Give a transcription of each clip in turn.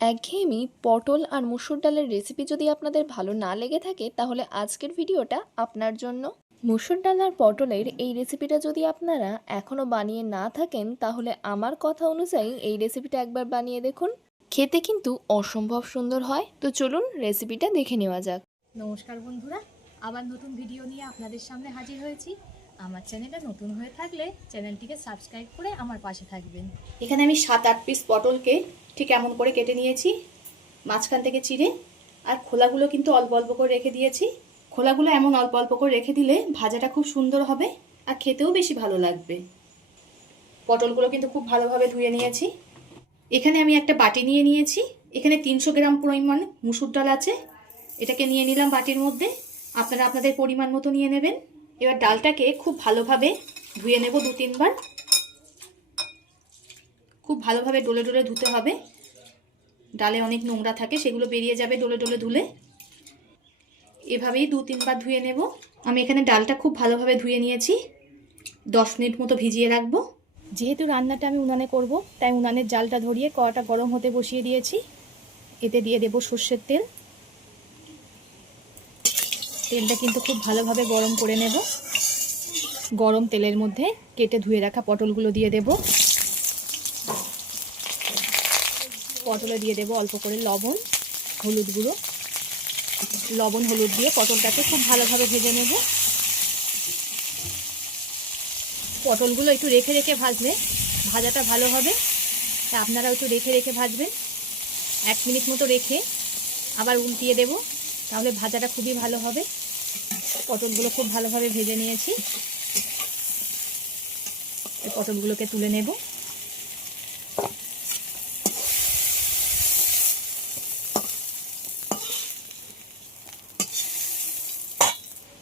একঘেয়েমি পটল আর মুসুর ডালের রেসিপি যদি আপনাদের ভালো না লেগে থাকে তাহলে আজকের ভিডিওটা আপনার জন্য। মুসুর ডাল আর পটলের এই রেসিপিটা যদি আপনারা এখনও বানিয়ে না থাকেন তাহলে আমার কথা অনুযায়ী এই রেসিপিটা একবার বানিয়ে দেখুন, খেতে কিন্তু অসম্ভব সুন্দর হয়। তো চলুন রেসিপিটা দেখে নেওয়া যাক। নমস্কার বন্ধুরা, আবার নতুন ভিডিও নিয়ে আপনাদের সামনে হাজির হয়েছি। আমার চ্যানেলটা নতুন হয়ে থাকলে চ্যানেলটিকে সাবস্ক্রাইব করে আমার পাশে থাকবেন। এখানে আমি 7-8 পিস পটলকে ঠিক এমন করে কেটে নিয়েছি, মাঝখান থেকে চিড়ে। আর খোলাগুলো কিন্তু অল্প অল্প করে রেখে দিয়েছি। খোলাগুলো এমন অল্প অল্প করে রেখে দিলে ভাজাটা খুব সুন্দর হবে আর খেতেও বেশি ভালো লাগবে। পটলগুলো কিন্তু খুব ভালোভাবে ধুয়ে নিয়েছি। এখানে আমি একটা বাটি নিয়ে নিয়েছি। এখানে 300 গ্রাম পরিমাণ মুসুর ডাল আছে, এটাকে নিয়ে নিলাম বাটির মধ্যে। আপনারা আপনাদের পরিমাণ মতো নিয়ে নেবেন। এবার ডালটাকে খুব ভালোভাবে ধুয়ে নেব 2-3 বার। খুব ভালোভাবে ডলে ডলে ধুতে হবে, ডালে অনেক নোংরা থাকে সেগুলো বেরিয়ে যাবে ডলে ডলে ধুলে। এভাবেই 2-3 বার ধুয়ে নেব। আমি এখানে ডালটা খুব ভালোভাবে ধুয়ে নিয়েছি, 10 মিনিট মতো ভিজিয়ে রাখবো। যেহেতু রান্নাটা আমি উনানে করব, তাই উনানের জালটা ধরিয়ে কড়াটা গরম হতে বসিয়ে দিয়েছি। এতে দিয়ে দেব সর্ষের তেল। তেলটা কিন্তু খুব ভালোভাবে গরম করে নেব। গরম তেলের মধ্যে কেটে ধুয়ে রাখা পটলগুলো দিয়ে দেব। পটলে দিয়ে দেব অল্প করে লবণ, হলুদ গুঁড়ো। লবণ হলুদ দিয়ে পটলটাকে খুব ভালোভাবে ভেজে নেব। পটলগুলো একটু রেখে রেখে ভাজলে ভাজাটা ভালো হবে, তা আপনারাও একটু রেখে রেখে ভাজবেন। 1 মিনিট মতো রেখে আবার উল্টিয়ে দেব, তাহলে ভাজাটা খুবই ভালো হবে। পটলগুলো খুব ভালোভাবে ভেজে নিয়েছি, এই পটলগুলোকে তুলে নেব।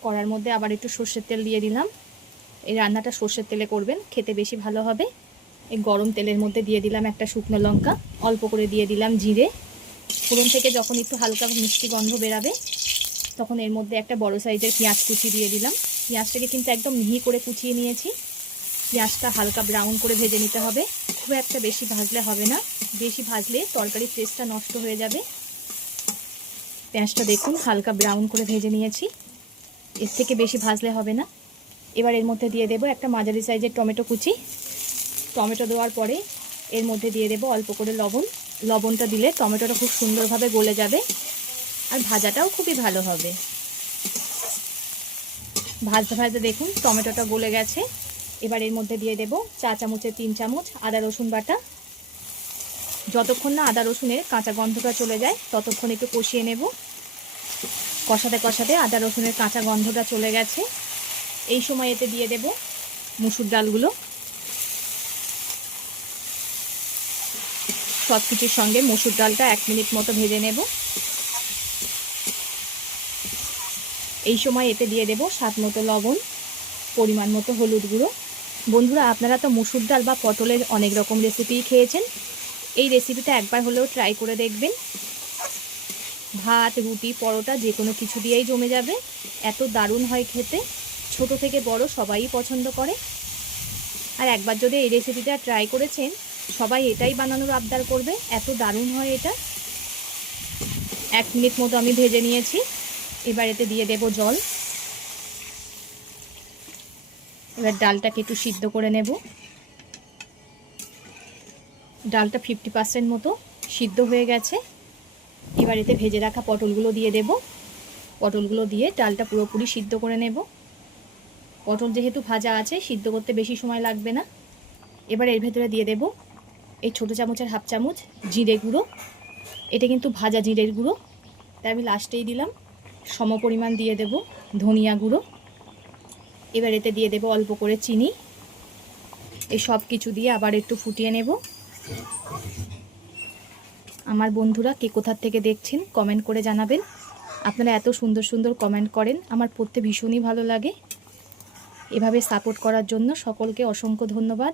কড়ার মধ্যে আবার একটু সর্ষের তেল দিয়ে দিলাম। এই রান্নাটা সর্ষের তেলে করবেন, খেতে বেশি ভালো হবে। এই গরম তেলের মধ্যে দিয়ে দিলাম একটা শুকনো লঙ্কা, অল্প করে দিয়ে দিলাম জিরে। ফোড়ন থেকে যখন একটু হালকা মিষ্টি গন্ধ বেরাবে তখন এর মধ্যে একটা বড় সাইজের পেঁয়াজ কুচি দিয়ে দিলাম। পেঁয়াজটাকে কিন্তু একদম মিহি করে কুচিয়ে নিয়েছি। পেঁয়াজটা হালকা ব্রাউন করে ভেজে নিতে হবে, খুব একটা বেশি ভাজলে হবে না, বেশি ভাজলে তরকারির টেস্টটা নষ্ট হয়ে যাবে। পেঁয়াজটা দেখুন হালকা ব্রাউন করে ভেজে নিয়েছি, এর থেকে বেশি ভাজলে হবে না। এবার এর মধ্যে দিয়ে দেব একটা মাঝারি সাইজের টমেটো কুচি। টমেটো দেওয়ার পরে এর মধ্যে দিয়ে দেব অল্প করে লবণ। লবণটা দিলে টমেটোটা খুব সুন্দরভাবে গলে যাবে আর ভাজাটাও খুবই ভালো হবে। ভাজতে ভাজতে দেখুন টমেটোটা গলে গেছে। এবার এর মধ্যে দিয়ে দেব 4 চামচের 3 চামচ আদা রসুন বাটা। যতক্ষণ না আদা রসুনের কাঁচা গন্ধটা চলে যায় ততক্ষণ একটু কষিয়ে নেব। কষাতে কষাতে আদা রসুনের কাঁচা গন্ধটা চলে গেছে। এই সময় এতে দিয়ে দেব মুসুর ডালগুলো। সব কিছুর সঙ্গে মসুর ডালটা 1 মিনিট মতো ভেজে নেব। এই সময় এতে দিয়ে দেব স্বাদ মতো লবণ, পরিমাণ মতো হলুদ গুঁড়ো। বন্ধুরা, আপনারা তো মসুর ডাল বা পটলের অনেক রকম রেসিপিই খেয়েছেন, এই রেসিপিটা একবার হলেও ট্রাই করে দেখবেন। ভাত, রুটি, পরোটা যে কোনো কিছু দিয়েই জমে যাবে, এত দারুণ হয় খেতে। ছোট থেকে বড় সবাই পছন্দ করে। আর একবার যদি এই রেসিপিটা ট্রাই করেছেন সবাই এটাই বানানোর আবদার করবে, এত দারুণ হয় এটা। 1 মিনিট মতো আমি ভেজে নিয়েছি। এবার এতে দিয়ে দেব জল। এবার ডালটাকে একটু সিদ্ধ করে নেব। ডালটা 50% মতো সিদ্ধ হয়ে গেছে। এবার এতে ভেজে রাখা পটলগুলো দিয়ে দেব। পটলগুলো দিয়ে ডালটা পুরোপুরি সিদ্ধ করে নেব। পটল যেহেতু ভাজা আছে সিদ্ধ করতে বেশি সময় লাগবে না। এবার এর ভেতরে দিয়ে দেব এই ছোটো চামচের 1/2 চামচ জিরে গুঁড়ো। এটা কিন্তু ভাজা জিরের গুঁড়ো, তাই আমি লাস্টেই দিলাম। সমপরিমাণ দিয়ে দেব ধনিয়া গুঁড়ো। এবার এতে দিয়ে দেব অল্প করে চিনি। এই সব কিছু দিয়ে আবার একটু ফুটিয়ে নেব। আমার বন্ধুরা কে কোথার থেকে দেখছেন কমেন্ট করে জানাবেন। আপনারা এত সুন্দর সুন্দর কমেন্ট করেন, আমার পড়তে ভীষণই ভালো লাগে। এভাবে সাপোর্ট করার জন্য সকলকে অসংখ্য ধন্যবাদ।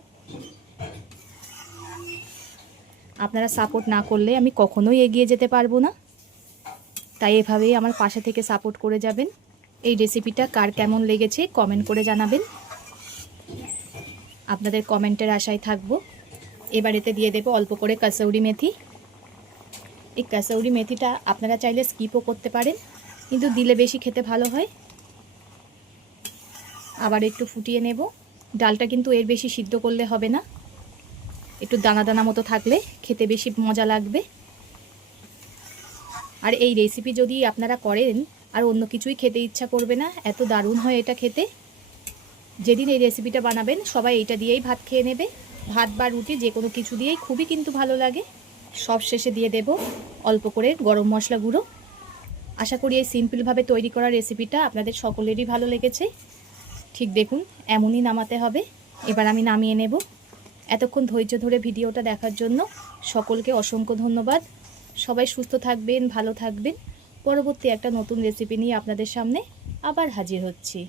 আপনারা সাপোর্ট না করলে আমি কখনোই এগিয়ে যেতে পারবো না, তাই এভাবেই আমার পাশে থেকে সাপোর্ট করে যাবেন। এই রেসিপিটা কার কেমন লেগেছে কমেন্ট করে জানাবেন, আপনাদের কমেন্টের আশায় থাকবো। এবার এতে দিয়ে দেবো অল্প করে কাসৌরি মেথি। এই কাসৌরি মেথিটা আপনারা চাইলে স্কিপও করতে পারেন, কিন্তু দিলে বেশি খেতে ভালো হয়। আবার একটু ফুটিয়ে নেব। ডালটা কিন্তু এর বেশি সিদ্ধ করলে হবে না, একটু দানা দানা মতো থাকলে খেতে বেশি মজা লাগবে। আর এই রেসিপি যদি আপনারা করেন আর অন্য কিছুই খেতে ইচ্ছা করবে না, এত দারুণ হয় এটা খেতে। যেদিন এই রেসিপিটা বানাবেন সবাই এইটা দিয়েই ভাত খেয়ে নেবে, ভাত বা রুটি যে কোনো কিছু দিয়েই খুবই কিন্তু ভালো লাগে। সব শেষে দিয়ে দেব অল্প করে গরম মশলা গুঁড়ো। আশা করি এই সিম্পলভাবে তৈরি করা রেসিপিটা আপনাদের সকলেরই ভালো লেগেছে। ঠিক দেখুন এমনই নামাতে হবে। এবার আমি নামিয়ে নেব। এতক্ষণ ধৈর্য ধরে ভিডিওটা দেখার জন্য সকলকে অসংখ্য ধন্যবাদ। সবাই সুস্থ থাকবেন, ভালো থাকবেন। পরবর্তী একটা নতুন রেসিপি নিয়ে আপনাদের সামনে আবার হাজির হচ্ছি।